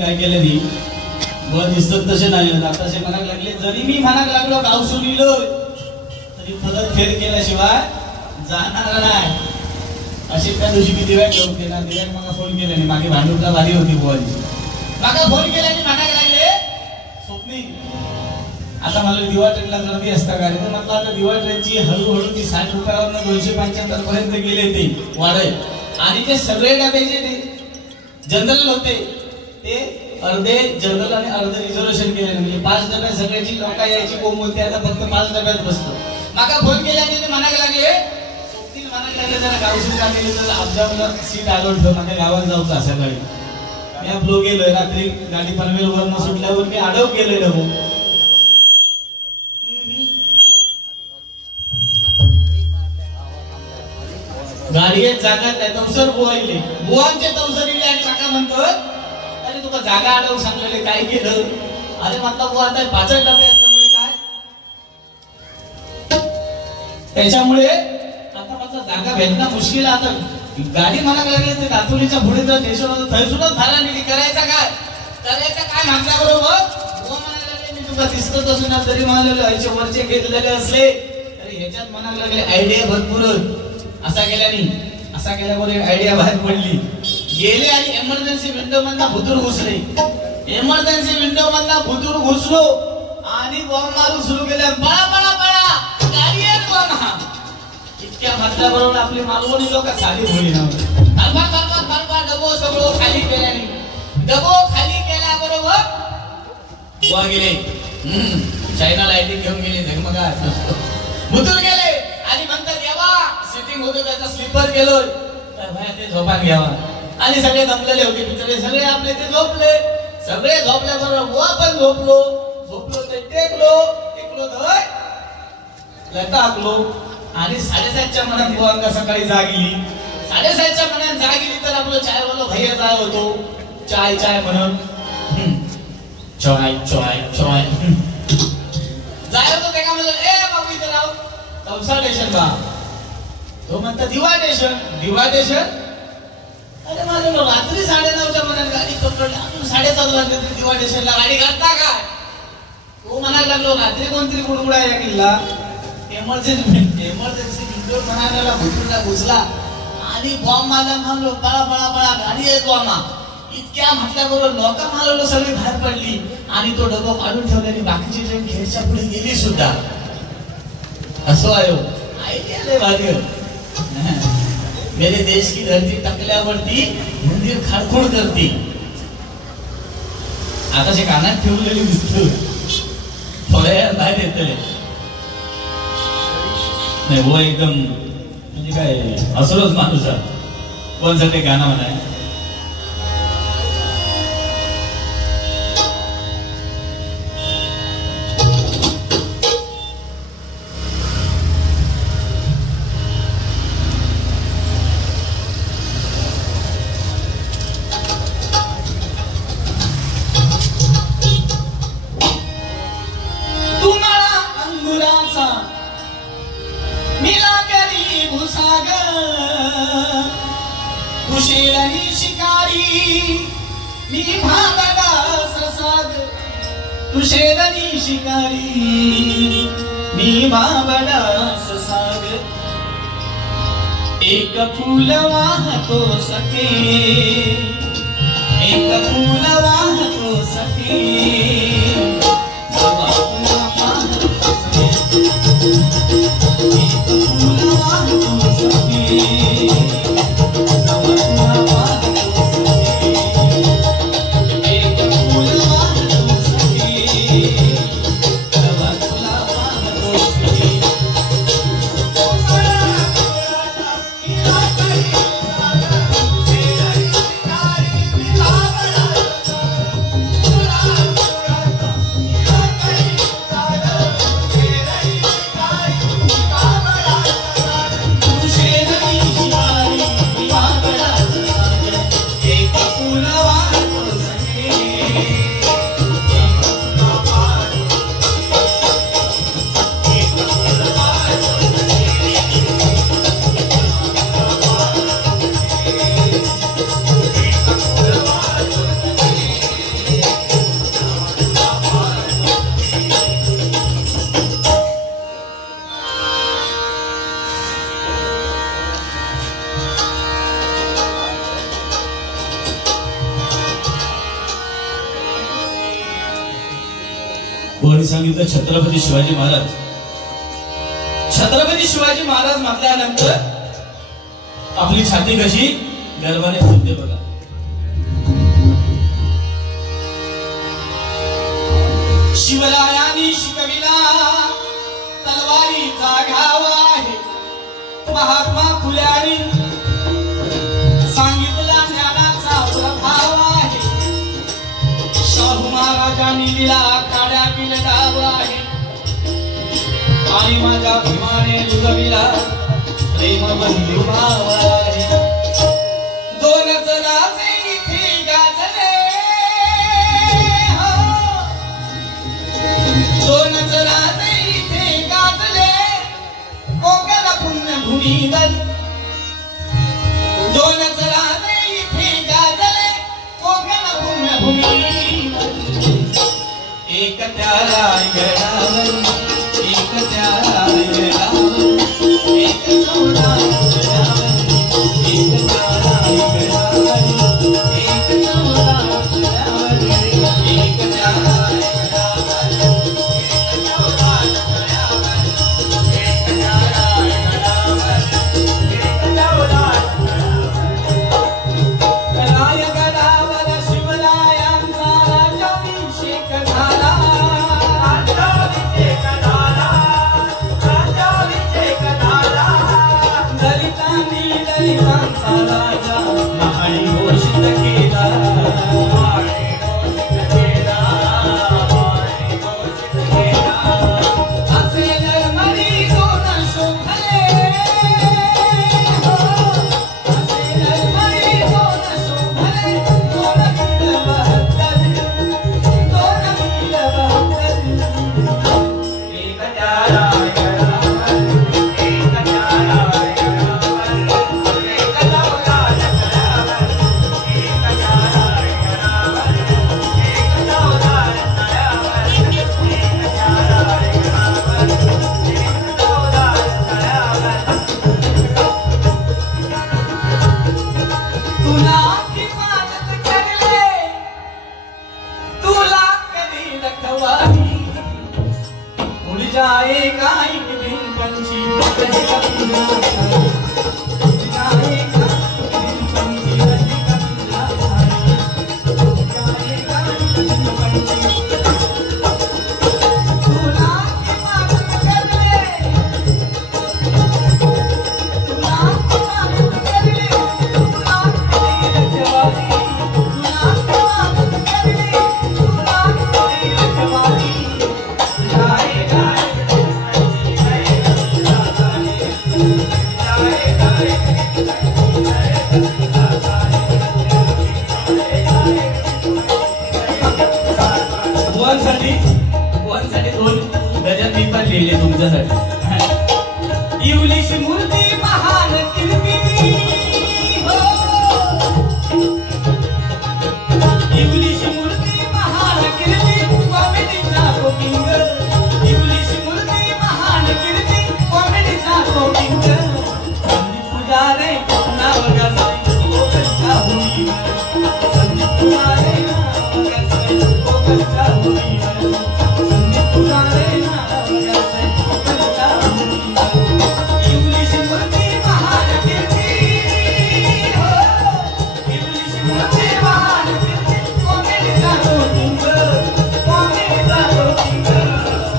काय केलं नी वर दिसत तसे नाही आताशे म्हणायला लागले जरी मी म्हणायला लागलो गाव सोडिलो तरी परत फेर केल्याशिवाय जाणार नाही अशी त्या दिवशी किती वेळ घेऊन केला दिव्याक मला फोन केल्याने मागे भांडुरला भारी होती बुवाची मागा फोन केल्याने म्हणायला लागले स्वप्नी आता मला दिवा ट्रेनला गर्दी असता गाडी तर म्हटलं आता दिवा ट्रेनची हळूहळू ती 60 रुपयावरनं 275 पर्यंत गेले ते वाढे आणि ते सगळे डबे जे जनरल होते ते अर्धे जनरल आणि अर्धे रिझर्वेशन केले म्हणजे 5 डब्यात सगळ्याची लोक यायची कोंब होती आता फक्त 5 डब्यात बसतो मागा फोन केल्याने ते म्हणायला लागले सोबतीन म्हणायला लागले जरा गावसून काढलेली तर अपडाऊनला सीट आलो ठेव माझ्या गावात जाऊचा सकाळी मी आपलो गेलोय रात्री गाडी पनवेलवरनं सुटल्यावर मी आडव केलोय डबो गाडीत जागा नाही तवसर बुवायले बुवांचे तवसरीले आणि काका म्हणतो अरे तुका जागा आडव सांगलेले काय केलं अरे म्हटलं बुवा आता 5 डबे असल्यामुळे काय त्याच्यामुळे आता माझा जागा भेटणं मुश्किल आता गाडी म्हणायला लागले ते दातुलीच्या पुढे जर स्टेशन थंय सुद्धा झाला नाही करायचा काय मागण्या बरोबर बुवा म्हणायला लागले मी तुका दिसतच असून तरी म्हणाले आईचे वरचे घेतलेले असले तरी ह्याच्यात म्हणायला लागले आयडिया भरपूर असा केल्यावर एक आयडिया बाहेर पडली गेले आणि इमर्जन्सी विंडो मधनं भुतूर घुसले इमर्जन्सी विंडो मधनं भुतूर घुसलो आणि बॉम्ब मारू सुरू केले पळा पळा पळा गाडी आहे बॉम्ब इतक्या म्हटल्याबरोबर आपली मालवणी लोक साडी भोळी नव्हती थांबा डबो सगळं खाली केल्याने डबो खाली केल्याबरोबर गोवा गेले चायना लाईटिंग घेऊन गेले झगमगा भुतूर गेले आणि म्हणतात यावा सिटिंग होतो त्याचा स्लीपर गेलोय तर भाई ते झोपान घ्यावा आणि सगळे दमलेले होते बिचारे सगळे आपले ते झोपले सगळे झोपल्याबरोबर बुवा पण झोपलो ते टेकलो धय लटाकलो आणि 7:30च्या मनात बुवांका सकाळी जागिली 7:30च्या मनात जागिली तर आपलं चायवाला भैया जाय होतो चाय म्हणून चाय जाय होतो ते का म्हणलं ए बाबू इथे राव तवसा स्टेशन का तो म्हणता दिवा स्टेशन अरे माझ्या रात्री 9:30च्या मनात गाडी पकडली अजून 7:30 वाजले तरी दिवा स्टेशनला गाडी घालता काय तो म्हणायला लागलो रात्री कोणतरी कुडमुडा या किल्ला इमर्जन्सी विंडो म्हणायला भुतूरला घुसला आणि बॉम्ब मारला म्हणलो पळा गाडी आहे बॉम्ब इतक्या म्हटल्याबरोबर लोक मारलो सगळी बाहेर पडली आणि तो डबा काढून ठेवल्याने बाकीची ट्रेन खेळच्या पुढे गेली सुद्धा असो आयो आयडिया भारी मेरे देश की धरती टकल्यावरती मंदिर खाडखोड करती आता जे कानात ठेवलेली दिसतो थोड्या वेळात बाहेर येतले नाही वो एकदम म्हणजे काय असरोच माणूस आहे कोणसाठी गाणं म्हणाय एक फूल वाहतो सखे एक फूल वाहतो सखे सांगितलं छत्रपती शिवाजी महाराज. छत्रपती शिवाजी महाराज म्हटल्यानंतर आपली छाती कशी गर्वाने फुलते बघा. शिवरायांनी शिकविला तलवारीचा घाव आहे. महात्मा फुल्यानी सांगितला ज्ञानाचा प्रभाव आहे. शाहू महाराजांनी दिला काड्या पिलडाव आहे. आणि माझ्या भीमाने रुजविला प्रेम बंधुभाव आहे. दोन जणाचे इथे गाजले, दोन जणाचे इथे गाजले कोकण पुण्यभूमीवर. दोन जणाचे इथे गाजले कोकण पुण्यभूमीवर. एक त्या रायगडावर, एक त्या रायगडावर, एक सौदा गडावर, एक त्या रायगडावर, एक सौदा गडावर, एक त्या रायगडावर, एक सौदा गडावर, एक त्या रायगडावर, एक सौदा गडावर. रायगडावर शिवरायांचा राज्याभिषेक झाला. दलितांचा राजा आणि घोषित केला. असे नरमणी दोन शोभले, असे नरमणी दोन शोभले. 2 मील 72, 2 मील 72. एक त्या रायगडावर, एक त्या जाएगा एक दिन पंछी रहे कपिला खाए. जाएगा एक दिन पंछी रहे कपिला खाए. जाएगा एक दिन पंछी. तू लाख की मदद कर ले, तू लाख की मदद कर ले, तू लाख की रखवाली. तू लाख की मदद कर ले, तू लाख की रखवाली. जाएगा साठी 2 गजर मी पण लिहिले तुमच्यासाठी. इवलीची मूर्ती महान कीर्ती हो, इवलीची मूर्ती महान कीर्ती कॉमेडीचा कोकिंग. इवलीची मूर्ती महान कीर्ती कॉमेडीचा कोकिंग. संदीप पुजारे नाव गाजले कोकणच्या भूमीवर. संदीप पुजारे नाव गाजले कोकणच्या भूमीवर. संदीप पुजारे नाव गाजले कोकणच्या भूमीवर. इवलीची मूर्ती महान कीर्ती हो, इवलीची मूर्ती महान कीर्ती कॉमेडीचा कोकिंग, कॉमेडीचा कोकिंग.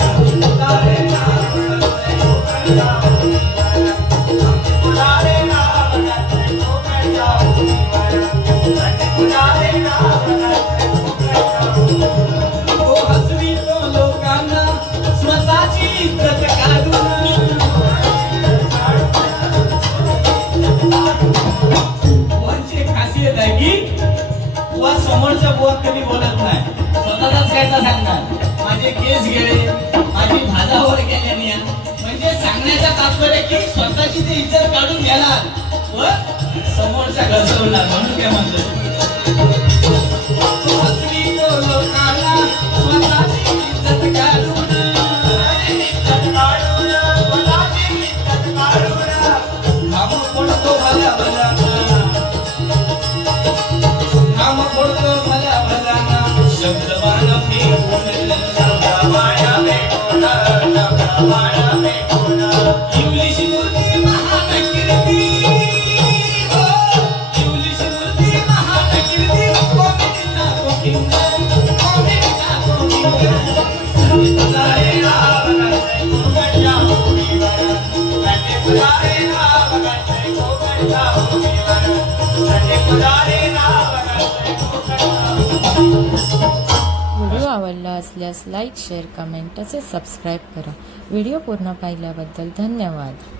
संदीप पुजारे नाव गाजले कोकणच्या भूमीवर. संदीप पुजारे नाव गाजले कोकणच्या भूमीवर. संदीप पुजारे नाव गाजले कोकणच्या भूमीवर. तो हसवितो लोकांना स्वतःची इज्जत काढून. बुवांची एक खासियत आहे की बुवा समोरच्या बुवा कधी बोलत नाही, स्वतःचाच कायदा सांगणार. माझे केस गेले, माझी भाजावर गेल्याने, म्हणजे सांगण्याचा तात्पर्य की स्वतःची ती इज्जत काढून घेणार व समोरच्या घसरवणार. म्हणून काय म्हणतो हसवितो लोकांना स्वतःची इज्जत काढून. घाम पडतो भल्या भल्याना, घाम पडतो भल्या भल्याना. शब्दवान फेकून, शब्दवान इंग्लिश मूर्ती महान कीर्ती हो, इंग्लिश मूर्ती महान कीर्ती कॉमेडीचा गोविंद, कॉमेडीचा गोविंद. संधी पुजारी नाव करते कोकणच्या भूमीवर, संधी पुजारी नाव करते कोकणच्या भूमीवर, संधी पुजारी नाव करते कोकणच्या भूमीवर. व्हिडिओ आवडला असल्यास लाईक, शेअर, कमेंट तसेच सबस्क्राईब करा. व्हिडिओ पूर्ण पाहिल्याबद्दल धन्यवाद.